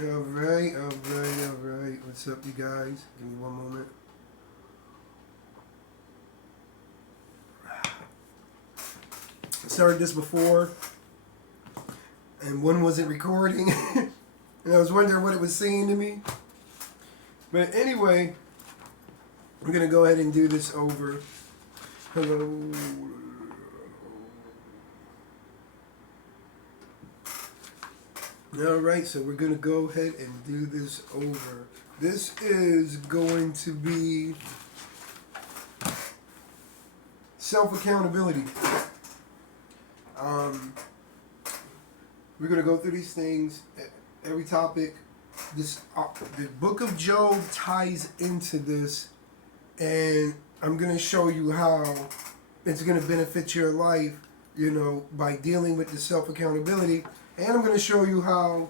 Alright, alright, alright. What's up, you guys? Give me one moment. I started this before, and one wasn't recording, and I was wondering what it was saying to me. But anyway, we're gonna go ahead and do this over. Hello. Alright, so we're gonna go ahead and do this over. This is going to be self-accountability. We're gonna go through these things, every topic. This the Book of Job ties into this, and I'm gonna show you how it's gonna benefit your life, by dealing with the self-accountability. And I'm gonna show you how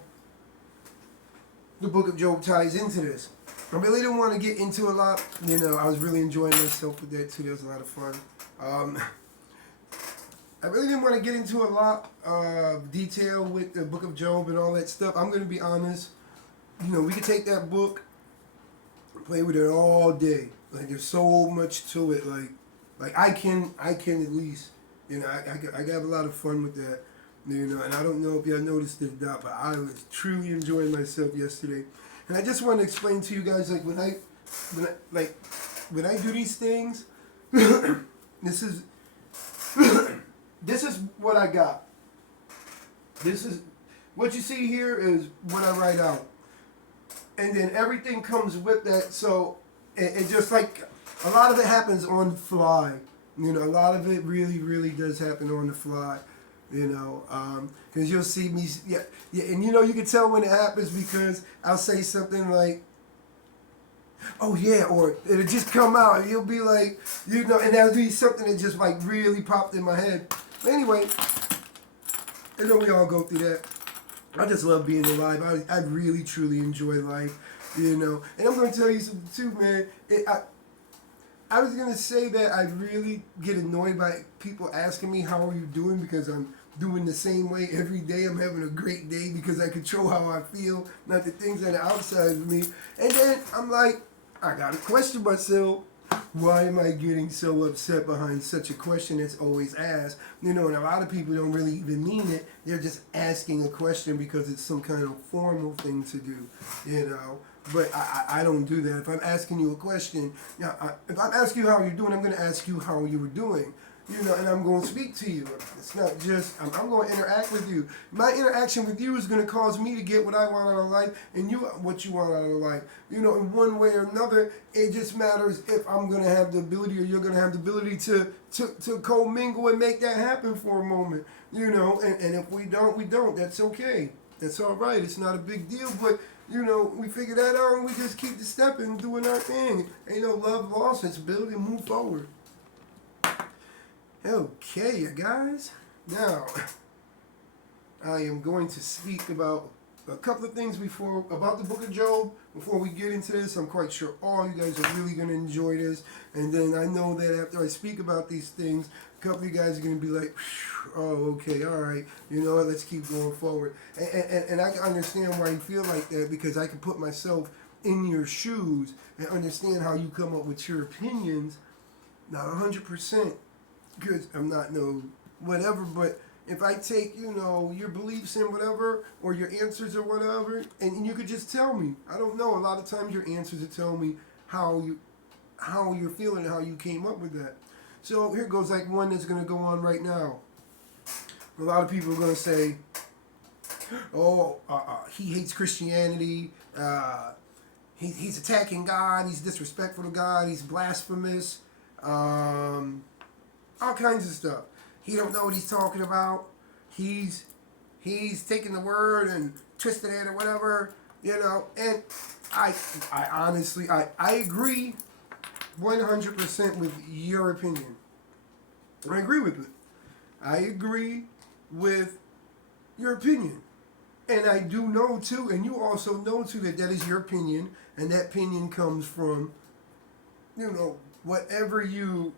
the Book of Job ties into this. I really didn't want to get into a lot. I was really enjoying myself with that too. That was a lot of fun. I really didn't want to get into a lot of detail with the Book of Job and all that stuff. I'm going to be honest. We could take that book, play with it all day. Like, there's so much to it. Like I can at least, I got a lot of fun with that. And I don't know if y'all noticed it or not, but I was truly enjoying myself yesterday. And I just want to explain to you guys, like, when I do these things, this is this is what I got. This is what you see here is what I write out, and then everything comes with that. So it just, like, a lot of it happens on the fly. A lot of it really, really does happen on the fly. Because you'll see me, and you can tell when it happens because I'll say something like, "Oh yeah," or it'll just come out, and you'll be like, and that'll be something that just, like, really popped in my head. But anyway, we all go through that. I just love being alive. I really, truly enjoy life, and I'm going to tell you something too, man. I was going to say that I really get annoyed by people asking me, how are you doing? Because I'm doing the same way every day. I'm having a great day because I control how I feel, not the things that are outside of me. And then I'm like, I got to question myself. Why am I getting so upset behind such a question that's always asked? And a lot of people don't really even mean it. They're just asking a question because it's some kind of formal thing to do, But I don't do that. If I'm asking you a question, if I'm asking you how you're doing, I'm going to ask you how you were doing, and I'm going to speak to you. It's not just, I'm going to interact with you. My interaction with you is going to cause me to get what I want out of life, and you what you want out of life. In one way or another, it just matters if I'm going to have the ability or you're going to have the ability to commingle and make that happen for a moment, and if we don't, we don't. That's okay. That's all right. It's not a big deal, but we figure that out and we just keep stepping, doing our thing. Ain't no love lost. It's build and move forward. Okay, you guys. Now, I am going to speak about a couple of things about the Book of Job. Before we get into this, I'm quite sure all you guys are really going to enjoy this. And then I know that after I speak about these things, a couple of you guys are going to be like, oh, okay, all right. You know what? Let's keep going forward. And I can understand why you feel like that, because I can put myself in your shoes and understand how you come up with your opinions. Not 100%, because I'm not no whatever, but if I take, your beliefs and whatever, or your answers or whatever, and you could just tell me. I don't know. A lot of times your answers will tell me how you're feeling and how you came up with that. So here goes, like, one that's going to go on right now. A lot of people are going to say, he hates Christianity. He's attacking God. He's disrespectful to God. He's blasphemous. All kinds of stuff. He don't know what he's talking about. He's taking the word and twisting it or whatever, And I honestly, I agree 100% with your opinion. I agree with it. I agree with your opinion. And I do know too, and you also know too, that is your opinion, and that opinion comes from, whatever you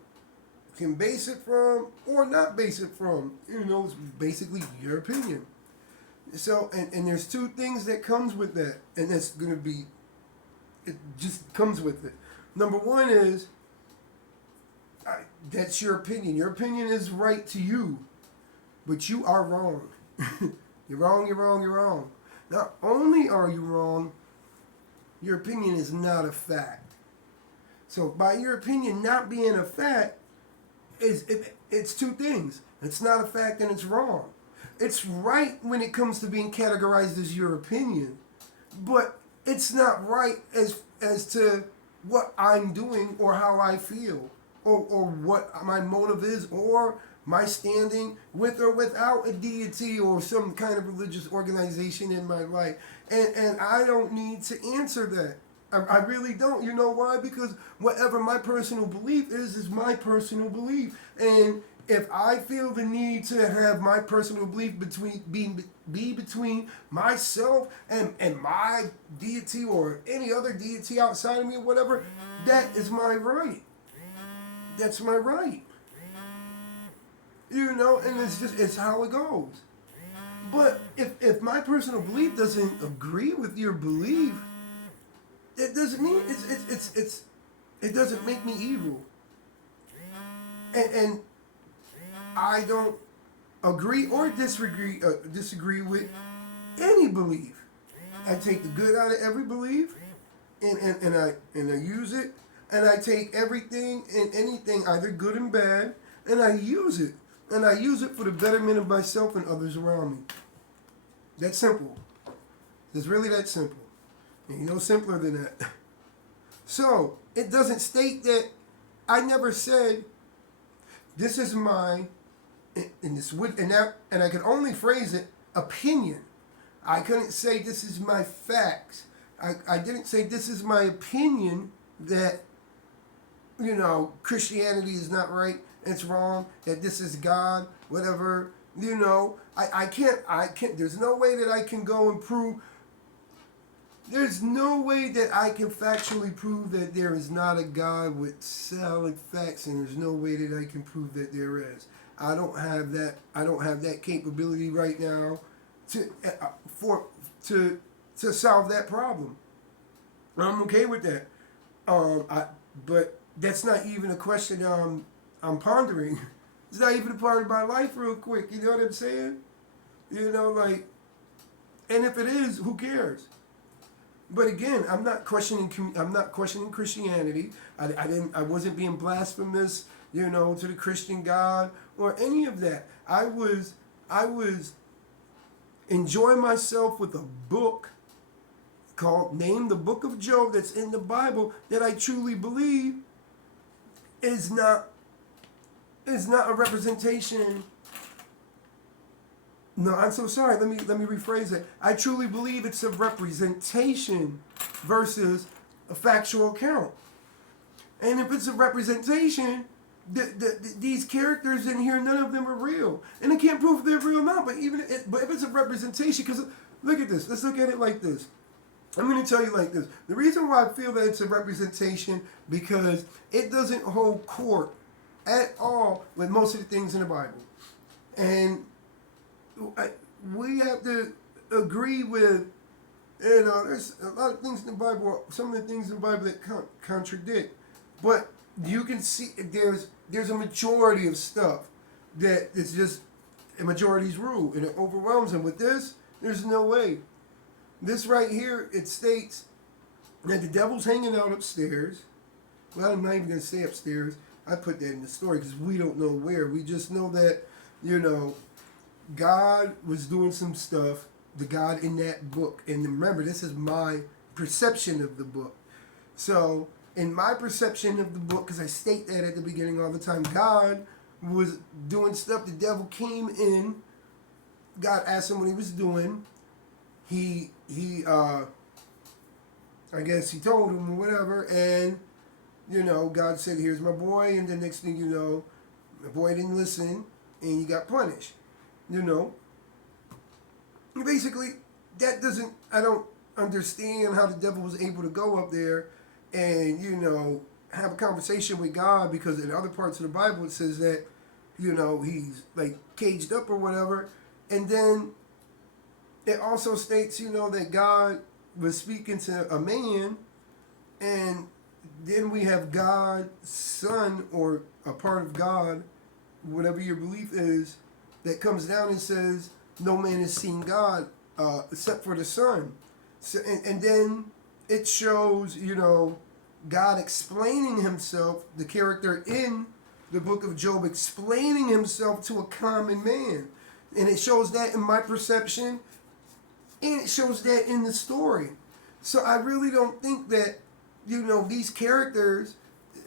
can base it from or not base it from. It's basically your opinion. So, and there's two things that comes with that, and that's gonna be, it just comes with it. Number one is, that's your opinion. Your opinion is right to you, but you are wrong. You're wrong, you're wrong, you're wrong. Not only are you wrong, your opinion is not a fact. So by your opinion not being a fact, it's two things. It's not a fact and it's wrong. It's right when it comes to being categorized as your opinion, but it's not right as to what I'm doing or how I feel or what my motive is or my standing with or without a deity or some kind of religious organization in my life. And I don't need to answer that. I really don't. You know why? Because whatever my personal belief is my personal belief. And if I feel the need to have my personal belief be between myself and my deity or any other deity outside of me or whatever, that is my right. That's my right. You know, and it's how it goes. But if my personal belief doesn't agree with your belief, it doesn't mean it doesn't make me evil. And I don't agree or disagree with any belief. I take the good out of every belief, and I use it, and I take everything and anything, either good and bad, and I use it, and I use it for the betterment of myself and others around me. That's simple. It's really that simple. And no simpler than that. So it doesn't state that. I never said this is my, and this would and I could only phrase it opinion. I couldn't say this is my facts. I didn't say this is my opinion that, you know, Christianity is not right, it's wrong, that this is God, whatever, you know. I can't, there's no way that I can go and prove, there's no way that I can factually prove that there is not a God with solid facts, and there's no way that I can prove that there is. I don't have that capability right now to solve that problem. I'm okay with that. But that's not even a question I'm pondering. It's not even a part of my life, real quick. You know what I'm saying? You know, like, and if it is, who cares? But again, I'm not questioning Christianity. I wasn't being blasphemous, you know, to the Christian God or any of that. I was enjoying myself with a book named the Book of Job that's in the Bible that I truly believe is not a representation. No, I'm so sorry. Let me rephrase it. I truly believe it's a representation versus a factual account. And if it's a representation, these characters in here, none of them are real, and I can't prove if they're real or not. But if it's a representation, because look at this. Let's look at it like this. I'm going to tell you like this. The reason why I feel that it's a representation, because it doesn't hold court at all with most of the things in the Bible. And we have to agree with, you know, there's a lot of things in the Bible, some of the things in the Bible that contradict. But you can see there's a majority of stuff that it's just a majority's rule, and it overwhelms them. With this, there's no way. This right here, it states that the devil's hanging out upstairs. Well, I'm not even going to say upstairs. I put that in the story because we don't know where. We just know that, you know, God was doing some stuff, the God in that book. And remember, this is my perception of the book. So, in my perception of the book, because I state that at the beginning all the time, God was doing stuff. The devil came in. God asked him what he was doing. I guess he told him or whatever, and, you know, God said, here's my boy, and the next thing you know, the boy didn't listen, and he got punished, you know. Basically, I don't understand how the devil was able to go up there and, you know, have a conversation with God, because in other parts of the Bible it says that, you know, he's, like, caged up or whatever, and then it also states, that God was speaking to a man, and then we have God's Son, or a part of God, whatever your belief is, that comes down and says, no man has seen God except for the Son. So, and then it shows, God explaining himself, the character in the book of Job explaining himself to a common man. And it shows that in my perception, and it shows that in the story. So I really don't think that, these characters,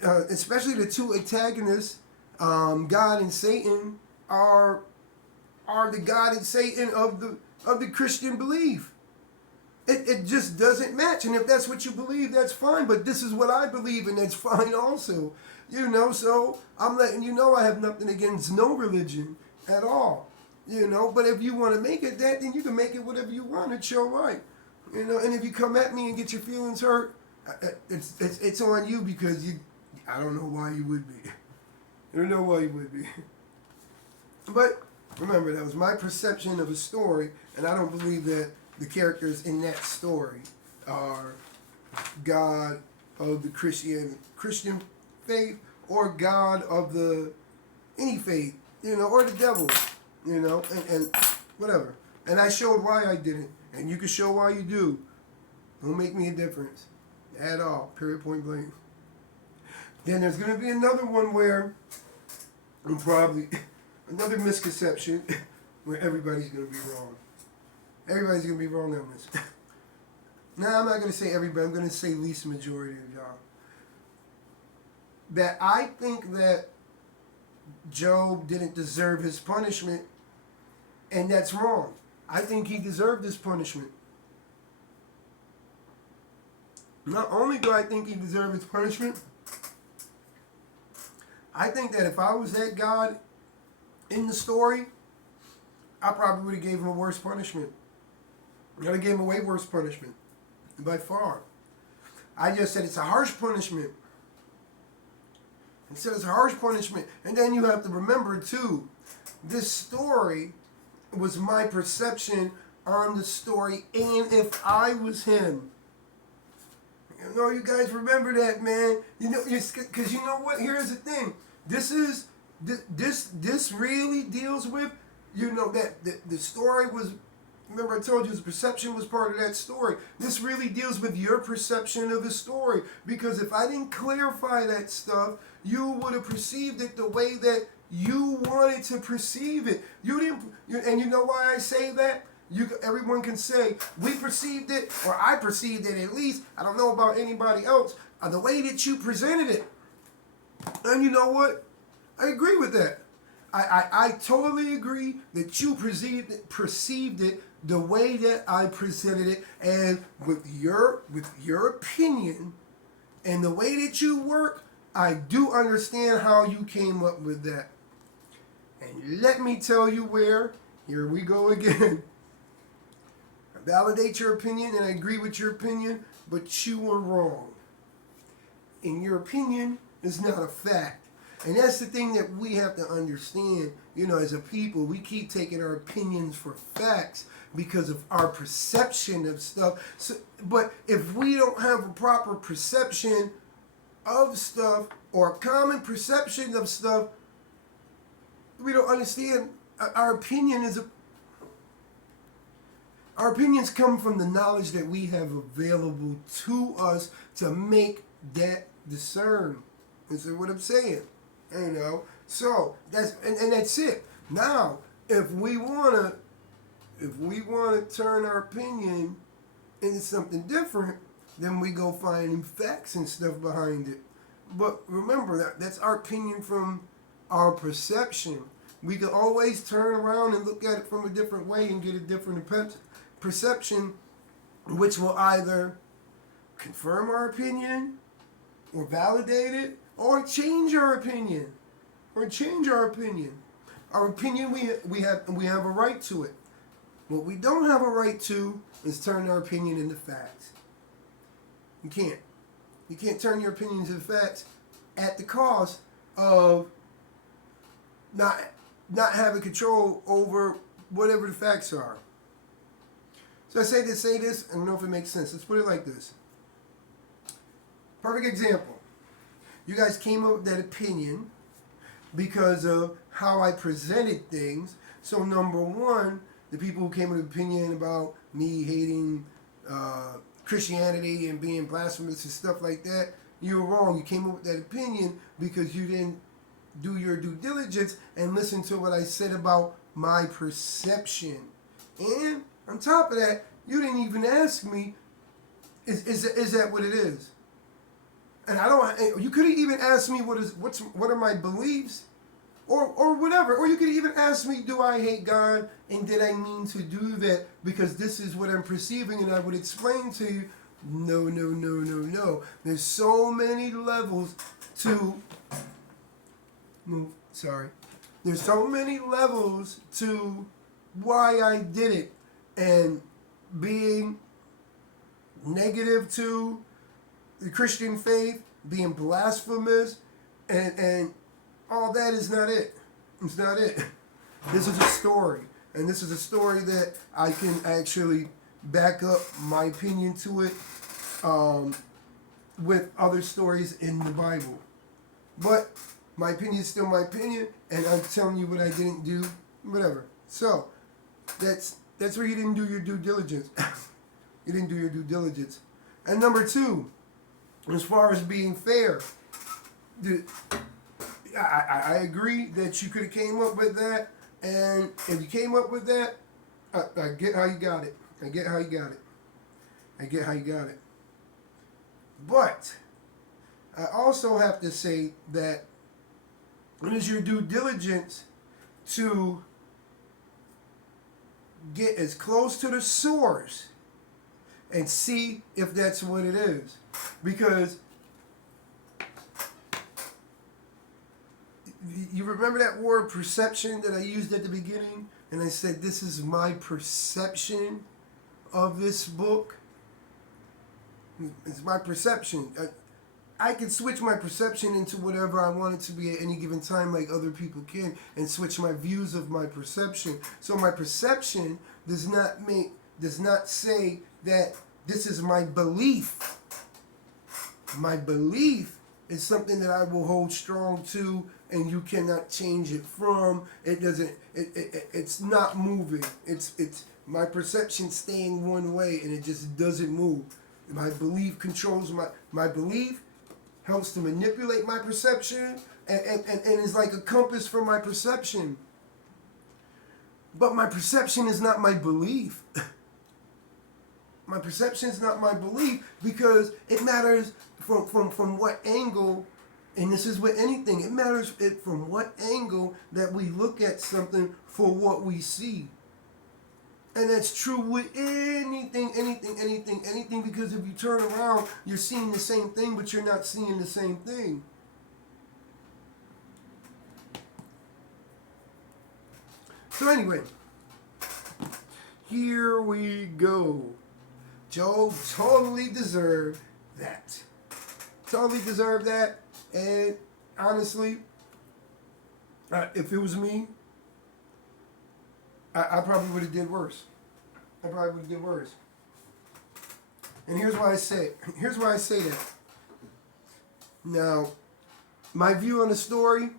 especially the two antagonists, God and Satan, are the God and Satan of the Christian belief. It just doesn't match. And if that's what you believe, that's fine. But this is what I believe, and that's fine also. So I'm letting you know I have nothing against no religion at all. But if you want to make it that, then you can make it whatever you want. It's your right. And if you come at me and get your feelings hurt, it's on you, because I don't know why you would be. I don't know why you would be. But remember, that was my perception of a story, and I don't believe that the characters in that story are God of the Christian faith, or God of any faith, or the devil, and whatever. And I showed why I didn't, and you can show why you do. Don't make me a difference at all. Period. Point blank. Then there's going to be another one where, and probably another misconception, where everybody's going to be wrong. Everybody's going to be wrong on this. Now, I'm not going to say everybody. I'm going to say least majority of y'all. That I think that Job didn't deserve his punishment, and that's wrong. I think he deserved his punishment. Not only do I think he deserved his punishment, I think that if I was that God in the story, I probably would have gave him a worse punishment. I would have gave him a way worse punishment, by far. I just said it's a harsh punishment. I said it's a harsh punishment. And then you have to remember, too, this story was my perception on the story, and if I was him. You guys remember that, man. Because you know what? Here's the thing. This really deals with, that the story was. Remember, I told you the perception was part of that story. This really deals with your perception of the story. Because if I didn't clarify that stuff, you would have perceived it the way that you wanted to perceive it. You didn't, and you know why I say that? Everyone can say, we perceived it, or I perceived it at least. I don't know about anybody else. The way that you presented it. And you know what? I agree with that. I totally agree that you perceived it the way that I presented it, and with your opinion and the way that you work, I do understand how you came up with that. And let me tell you where. Here we go again. I validate your opinion, and I agree with your opinion, but you were wrong. And your opinion is not a fact. And that's the thing that we have to understand, as a people. We keep taking our opinions for facts because of our perception of stuff. But if we don't have a proper perception of stuff, or a common perception of stuff, we don't understand. Our opinions come from the knowledge that we have available to us to make that discern. Is what I'm saying? So that's and that's it. Now, if we wanna turn our opinion into something different, then we go finding facts and stuff behind it. But remember that's our opinion from our perception. We can always turn around and look at it from a different way and get a different perception, which will either confirm our opinion, or validate it, or change our opinion. Our opinion, we have a right to it. What we don't have a right to is turn our opinion into facts. You can't. You can't turn your opinion into facts at the cost of not having control over whatever the facts are. So I say this, I don't know if it makes sense. Let's put it like this. Perfect example. You guys came up with that opinion because of how I presented things. So number one, the people who came with an opinion about me hating Christianity and being blasphemous and stuff like that, you were wrong. You came up with that opinion because you didn't do your due diligence and listen to what I said about my perception. And on top of that, you didn't even ask me, is that what it is? And I don't. You could have even asked me what are my beliefs, or whatever. Or you could even ask me, do I hate God and did I mean to do that because this is what I'm perceiving, and I would explain to you. No. There's so many levels to. Sorry. There's so many levels to why I did it, and being negative to the Christian faith, being blasphemous, and all that is not it. It's not it. This is a story, and this is a story that I can actually back up my opinion to it with other stories in the Bible. But my opinion is still my opinion, and I'm telling you what I didn't do, whatever. So that's where you didn't do your due diligence. You didn't do your due diligence. And number two, as far as being fair, I agree that you could have came up with that, and if you came up with that, I get how you got it. I get how you got it. But I also have to say that it is your due diligence to get as close to the source and see if that's what it is. Because you remember that word perception that I used at the beginning? And I said, this is my perception of this book. It's my perception. I can switch my perception into whatever I want it to be at any given time, like other people can, and switch my views of my perception. So my perception does not say that this is my belief. My belief is something that I will hold strong to, and you cannot change it from. It doesn't. It's not moving. It's my perception staying one way, and it just doesn't move. My belief controls my belief. Helps to manipulate my perception and is like a compass for my perception. But my perception is not my belief. My perception is not my belief because it matters from what angle, and this is with anything, it matters from what angle that we look at something for what we see. And that's true with anything, because if you turn around, you're seeing the same thing, but you're not seeing the same thing. So anyway, here we go. Job totally deserved that. Totally deserved that. And honestly, if it was me, I probably would have did worse. And here's why I say that. Now, my view on the story,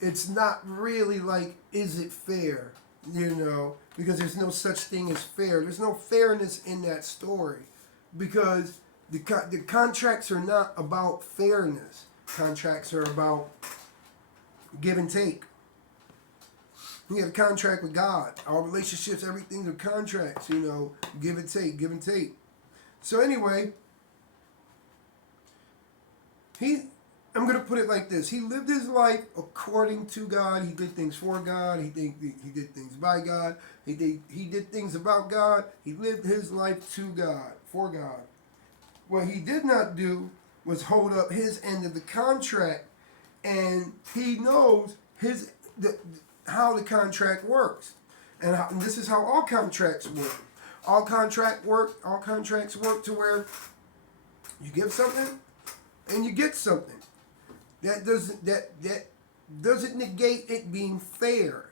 it's not really like, is it fair? Because there's no such thing as fair. There's no fairness in that story. Because the contracts are not about fairness. Contracts are about give and take. We have a contract with God. Our relationships, everything's are contracts, give and take. So anyway, I'm going to put it like this. He lived his life according to God. He did things for God. He did things by God. He did things about God. He lived his life to God, for God. What he did not do was hold up his end of the contract, and he knows how the contract works, and this is how all contracts work. All contracts work to where you give something and you get something. That doesn't negate it being fair.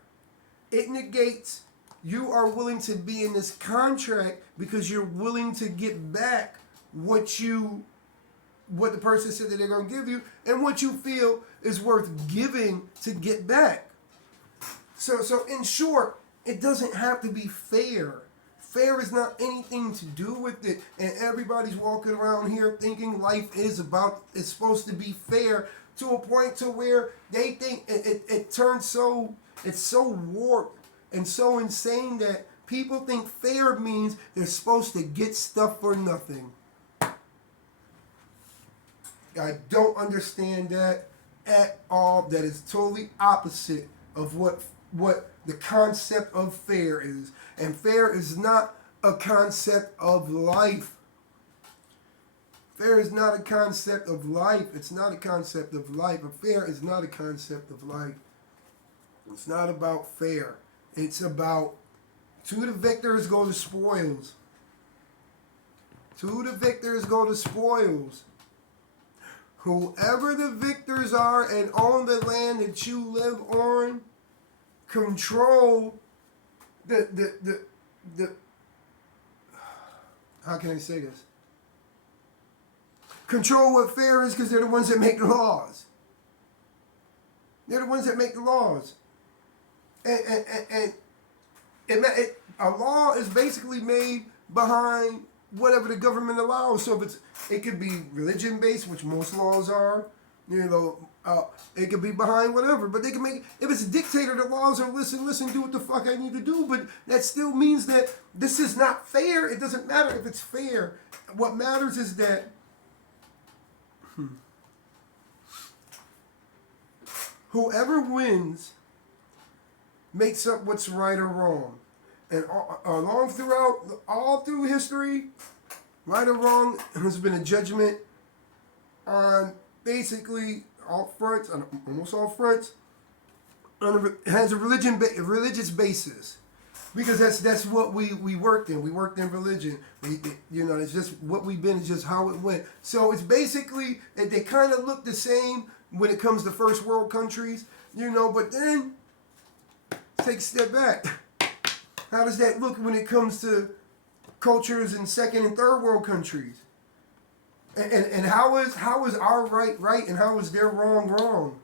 It negates You are willing to be in this contract because you're willing to get back what the person said that they're going to give you and what you feel is worth giving to get back. So in short, it doesn't have to be fair. Fair is not anything to do with it, and everybody's walking around here thinking life is supposed to be fair to a point to where they think it turns it's so warped and so insane that people think fair means they're supposed to get stuff for nothing. I don't understand that at all. That is totally opposite of what the concept of fair is. And fair is not a concept of life. Fair is not a concept of life. It's not a concept of life. A fair is not a concept of life. It's not about fair. It's about to the victors go the spoils. To the victors go the spoils. Whoever the victors are and own the land that you live on, control the how can I say this? Control what fair is because they're the ones that make the laws. They're the ones that make the laws. And a law is basically made behind whatever the government allows. So if it could be religion based, which most laws are. It could be behind whatever, but they can make. If it's a dictator, the laws are listen, do what the fuck I need to do. But that still means that this is not fair. It doesn't matter if it's fair. What matters is that whoever wins makes up what's right or wrong, and all through history, right or wrong has been a judgment on basically all fronts, on almost all fronts, has a religious basis, because that's what we worked in. We worked in religion. It's just what we've been. It's just how it went. So it's basically they kind of look the same when it comes to first world countries, But then take a step back. How does that look when it comes to cultures in second and third world countries? And how is our right and how is their wrong?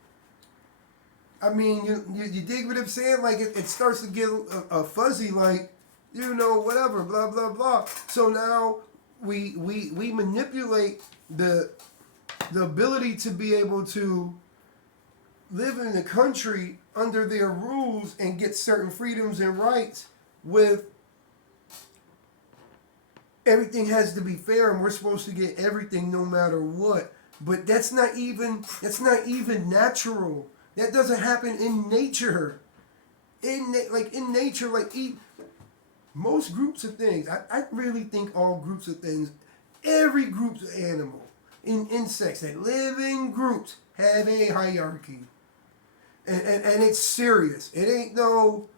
I mean, you dig what I'm saying? Like it starts to get a fuzzy, like whatever, blah blah blah. So now we manipulate the ability to be able to live in the country under their rules and get certain freedoms and rights with. Everything has to be fair, and we're supposed to get everything no matter what. But that's not even natural. That doesn't happen in nature. In nature, most groups of things. I really think all groups of things, every group's animal, in insects that live in groups have a hierarchy, and it's serious. It ain't no,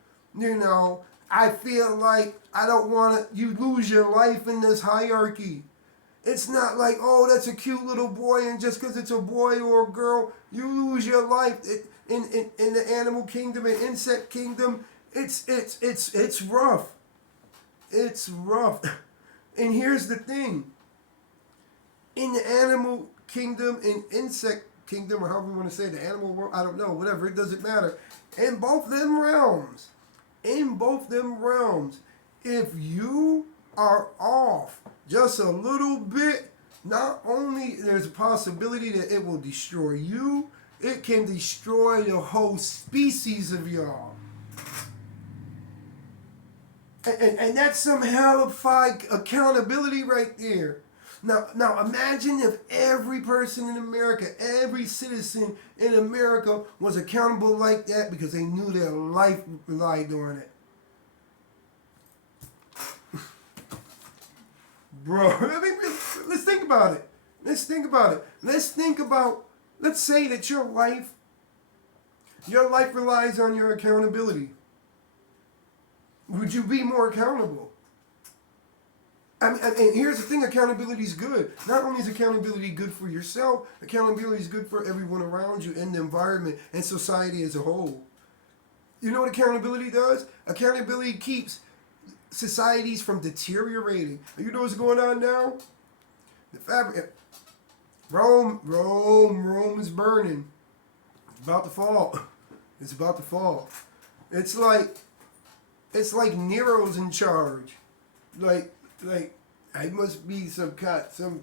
I feel like I don't want you lose your life in this hierarchy. It's not like, oh, that's a cute little boy, and just because it's a boy or a girl, you lose your life. In the animal kingdom and insect kingdom, it's rough. It's rough. And here's the thing. In the animal kingdom and insect kingdom, or however you want to say it, the animal world, I don't know, whatever, it doesn't matter. In both them realms, if you are off just a little bit, not only there's a possibility that it will destroy you, it can destroy the whole species of y'all. And that's some hellified accountability right there. Now imagine if every person in America, every citizen in America was accountable like that because they knew their life relied on it. Bro, I mean, let's think about it. Let's say that your life relies on your accountability. Would you be more accountable? And here's the thing, accountability is good. Not only is accountability good for yourself, accountability is good for everyone around you and the environment and society as a whole. You know what accountability does? Accountability keeps societies from deteriorating. And you know what's going on now? The fabric. Rome is burning. It's about to fall. It's about to fall. It's like Nero's in charge. Like I must be some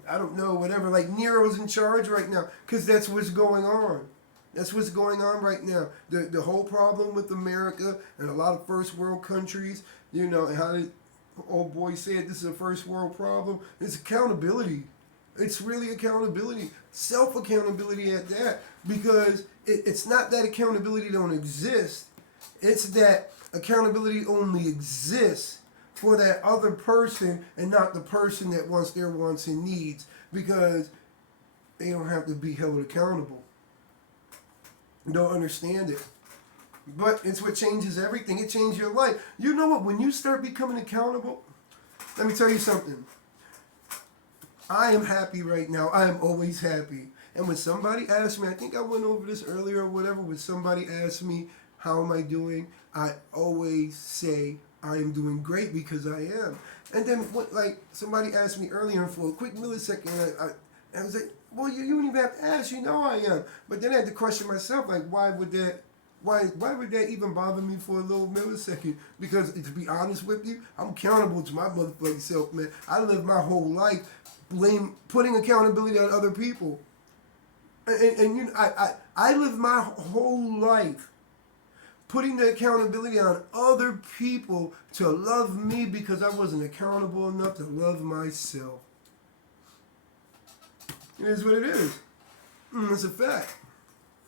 I don't know, whatever. Like Nero's in charge right now, because that's what's going on. That's what's going on right now. The whole problem with America and a lot of first world countries, you know, and how the old boy said this is a first world problem. It's accountability. It's really accountability, self accountability at that, because it's not that accountability don't exist. It's that accountability only exists for that other person and not the person that wants their wants and needs, because they don't have to be held accountable. Don't understand it. But it's what changes everything. It changes your life. You know what? When you start becoming accountable, let me tell you something. I am happy right now. I am always happy. And when somebody asks me, I think I went over this earlier or whatever, when somebody asks me, how am I doing? I always say, I am doing great, because I am. And then, like, somebody asked me earlier, and for a quick millisecond, I was like, well, you don't even have to ask, you know I am. But then I had to question myself, like, why would that even bother me for a little millisecond? Because, to be honest with you, I'm accountable to my motherfucking self, man. I live my whole life putting accountability on other people. And you know, I live my whole life putting the accountability on other people to love me, because I wasn't accountable enough to love myself. It is what it is. It's a fact.